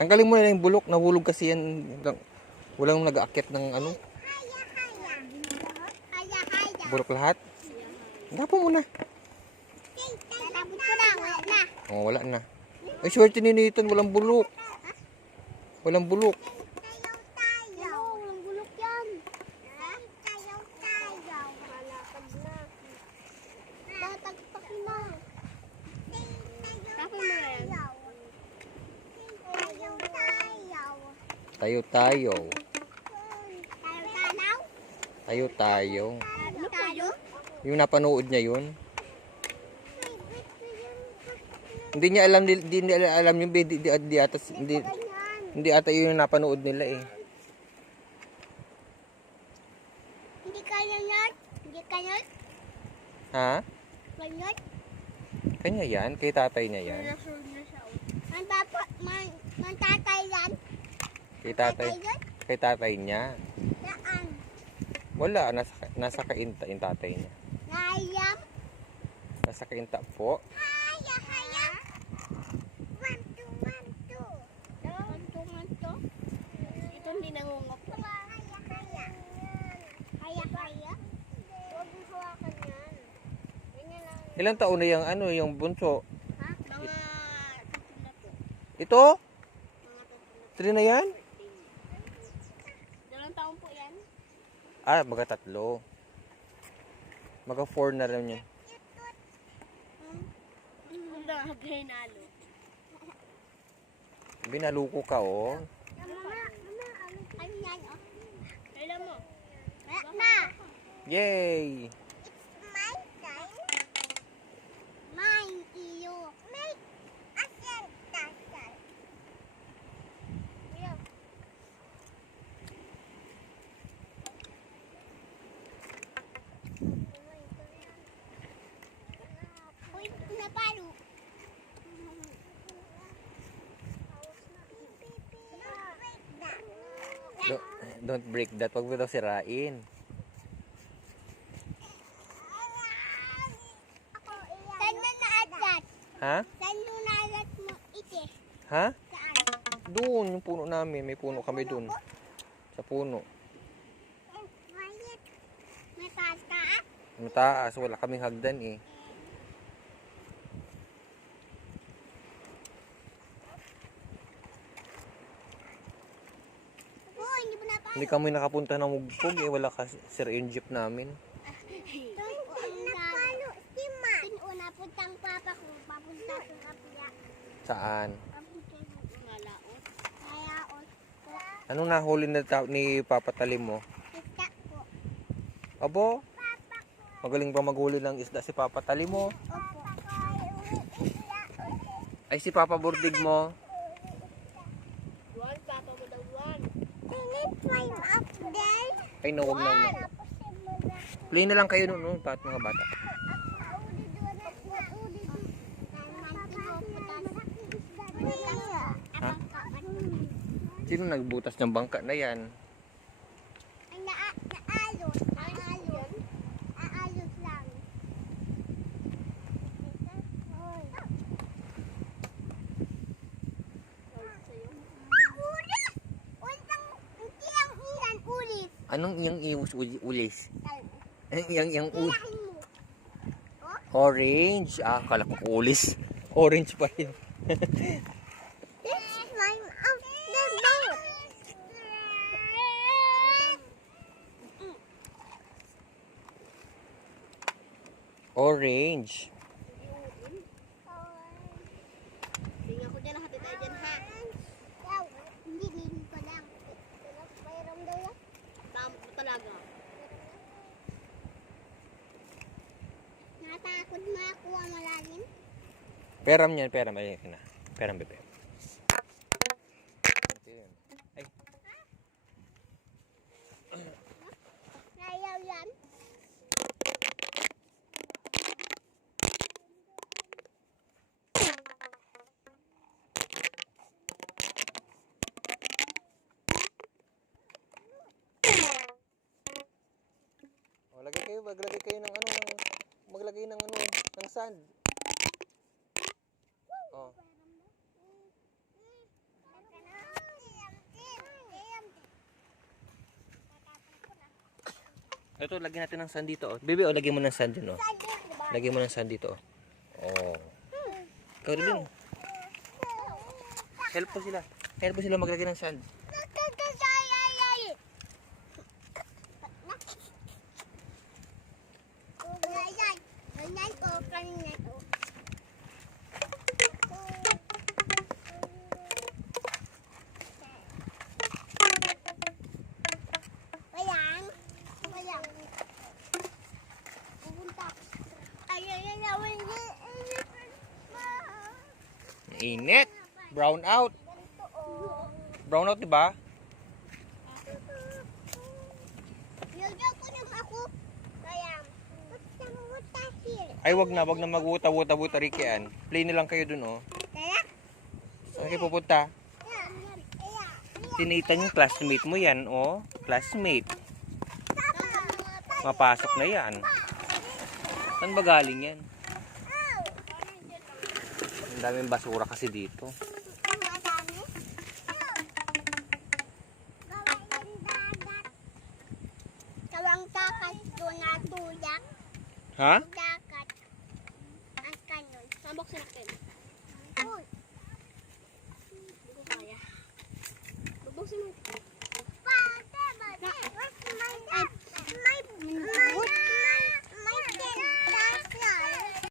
Tanggalin mo na yung bulok. Nahulog kasi yan. Walang nag-aakyat ng ano. Bulok lahat. Dapo mo na. Talabot ko na, wala na. Oh, wala na. Ay, swerte ni Nathan. Walang bulok. Walang bulok. Walang bulok yan. Malakad na. Tatagpak na. Tapos mo na yan. Tayo tayo. Tayo-tanaw? Tayo tayo. Ano po yun? Yung napanood niya yun. Hindi niya alam, hindi niya alam yung hindi ata yun yung napanood nila eh. Hindi kanya yan? Hindi kanya? Ha? Kanya? Kanya yan? Kay tatay niya yan? Nasunod na siya. Man papa, man tatay yan? Kay tatay. yan? Kay tatay niya. Saan? Wala, nasa kainta yung tatay niya. Nayam? Nasa kainta po. Haya, haya. Manto, manto. Manto, manto? Ito hindi nangungop. Haya, haya. Haya, haya. Huwag mo hawakan yan. Ganyan lang. Ilang taon na yung ano, yung bunso? Ha? Mga tatlo na po. Ito? Mga tatlo na. 3 na yan? 2 taon po yan. Ah, maga 3. Maga 4 na rin yan. Ang hinalo. Binaluko ka oh. Mama, ano yan, oh? Kailan mo? Na! Yay! My time. Mine, iyo. Make a sandcastle. Iyo. Uy, napalo. Don't break that. Huwag mo daw sirain. Saan mo naalat? Ha? Saan mo naalat mo ite? Ha? Saan? Doon, yung puno namin. May puno kami doon. Sa puno. Mataas ka ah? Mataas. Wala kaming hagdan eh. Oo, hindi mo napalo. Hindi kami nakapunta ng Mugpog eh. Wala kasi sir yung jeep namin. Napalo, si Ma. Una puntang papa ko, papunta sa kapila. Saan? Papunta sa malaot. Malaot. Anong nahuli na ni Papa Talim mo? Kita po. Abo? Papa ko. Magaling ba maghuli ng isda si Papa Talim mo? Opo. Ay si Papa Burdig mo? Duwan, papa mo daw duwan. Can it climb up there? Ay no, wag na. Play na lang kayo noon, mga bata. Ha? Sino nagbutas ng bangka na yan? Naalot. Naalot. Aalot lang. Ulit! Hindi ang ilan ulit. Anong iyang ulis? Yang Ilahin mo. orange. Ah, kala ko ulis. Orange pa yun. Let's climb up the boat. Orange. Tingnan ko dyan, hati tayo dyan ha. Hindi, hindi ko lang. Mayroon daw yan. Tama mo talaga. Natakot makakuha malalim. Peram yan, peram. Ayun na. Peram, bebe. Ay, Nayaw yan. maglagay kayo ng ano, maglagay ng ano, ng sand. Oh. Ito, lagyan natin ng sand dito. Oh. Baby, oh, lagyan mo ng sand dun. Oh. Lagyan mo ng sand dito. Oh. Ikaw din. Help po sila. Help po sila maglagay ng sand. Init. Brown out. Brown out, diba? Ay, wag na magwuta-wuta-wuta, Rikian. Play na lang kayo dun, oh. Saan kayo pupunta? Tinitan yung classmate mo yan, oh. Classmate. Mapasok na yan. Saan ba galing yan? Ang daming basura kasi dito. Kawang takas doon na tulak. Ha? Dakat. Ang kanon. Sabok sa akin.